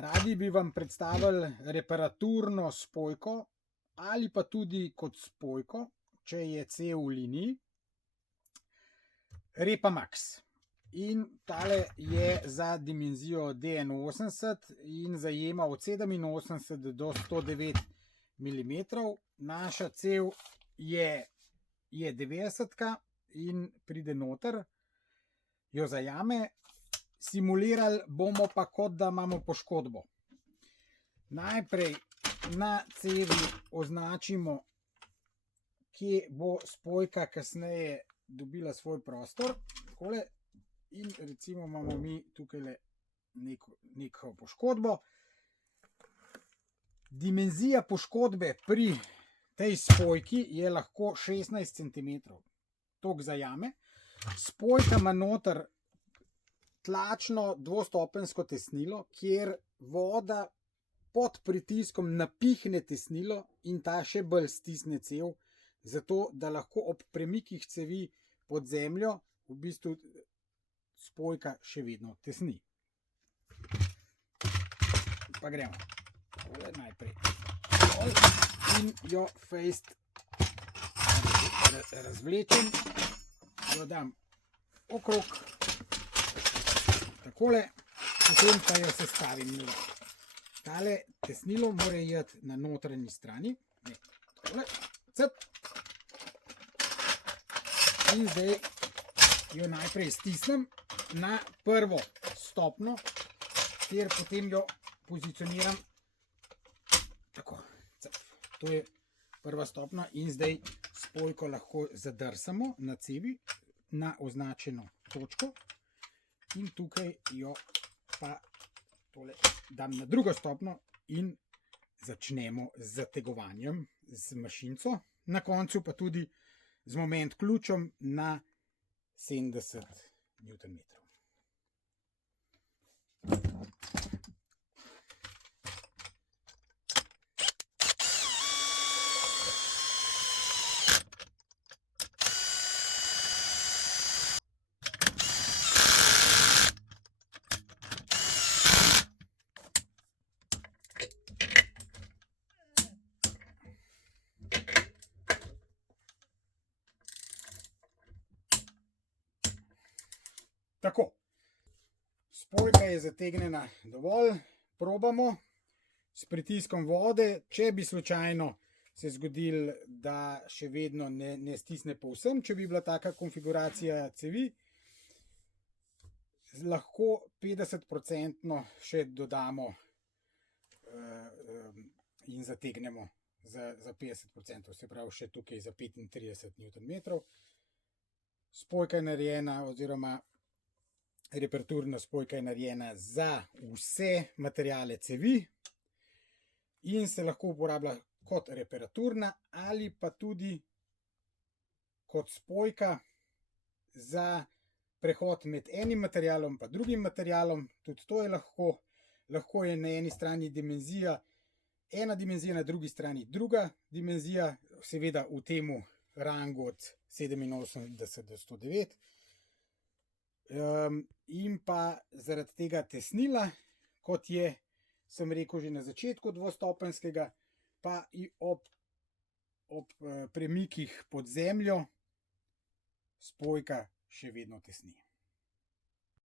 Radi bi vam predstavili reparaturno spojko ali pa tudi kot spojko, če je cev v liniji, Repamax. In tale je za dimenzijo D81 in zajema od 87 do 109 mm. Naša cev je 90 in pride noter, jo zajame. Simulirali bomo pa, kot da imamo poškodbo. Najprej na cevi označimo, kje bo spojka kasneje dobila svoj prostor. Takole. In recimo imamo mi tukaj neko poškodbo. Dimenzija poškodbe pri tej spojki je lahko 16 cm. Toliko zajame. Spojka ima noter tlačno dvostopenjsko tesnilo, kjer voda pod pritiskom napihne tesnilo in ta še bolj stisne cev, zato da lahko ob premikih cevi pod zemljo v bistvu spojka še vedno tesni. Pa gremo. Najprej in jo fejst razvlečem, jo dam okrog, takole, potem pa jo sestavim. Tale tesnilo mora iti na notranji strani, takole, cep. In zdaj jo najprej stisnem na prvo stopno, kjer potem jo pozicioniram tako. To je prva stopna in zdaj spojko lahko zadrsamo na cevi na označeno točko in tukaj jo pa tole dam na drugo stopno in začnemo z zategovanjem z mašinco. Na koncu pa tudi z moment ključem na 70 Nm. Tako, spojka je zategnjena dovolj, probamo s pritiskom vode. Če bi slučajno se zgodilo, da še vedno ne stisne povsem, če bi bila taka konfiguracija cevi, lahko 50% še dodamo in zategnemo za 50%, se pravi še tukaj za 35 Nm. Spojka je narejena oziroma reparaturna spojka je narejena za vse materiale cevi in se lahko uporablja kot reparaturna ali pa tudi kot spojka za prehod med enim materialom pa drugim materialom. Tudi to je lahko. Lahko je na eni strani ena dimenzija, na drugi strani druga dimenzija, seveda v temu rangu od 87 do 109. In pa zaradi tega tesnila, kot sem rekel že na začetku dvostopenjskega, pa ob premikih pod zemljo spojka še vedno tesni.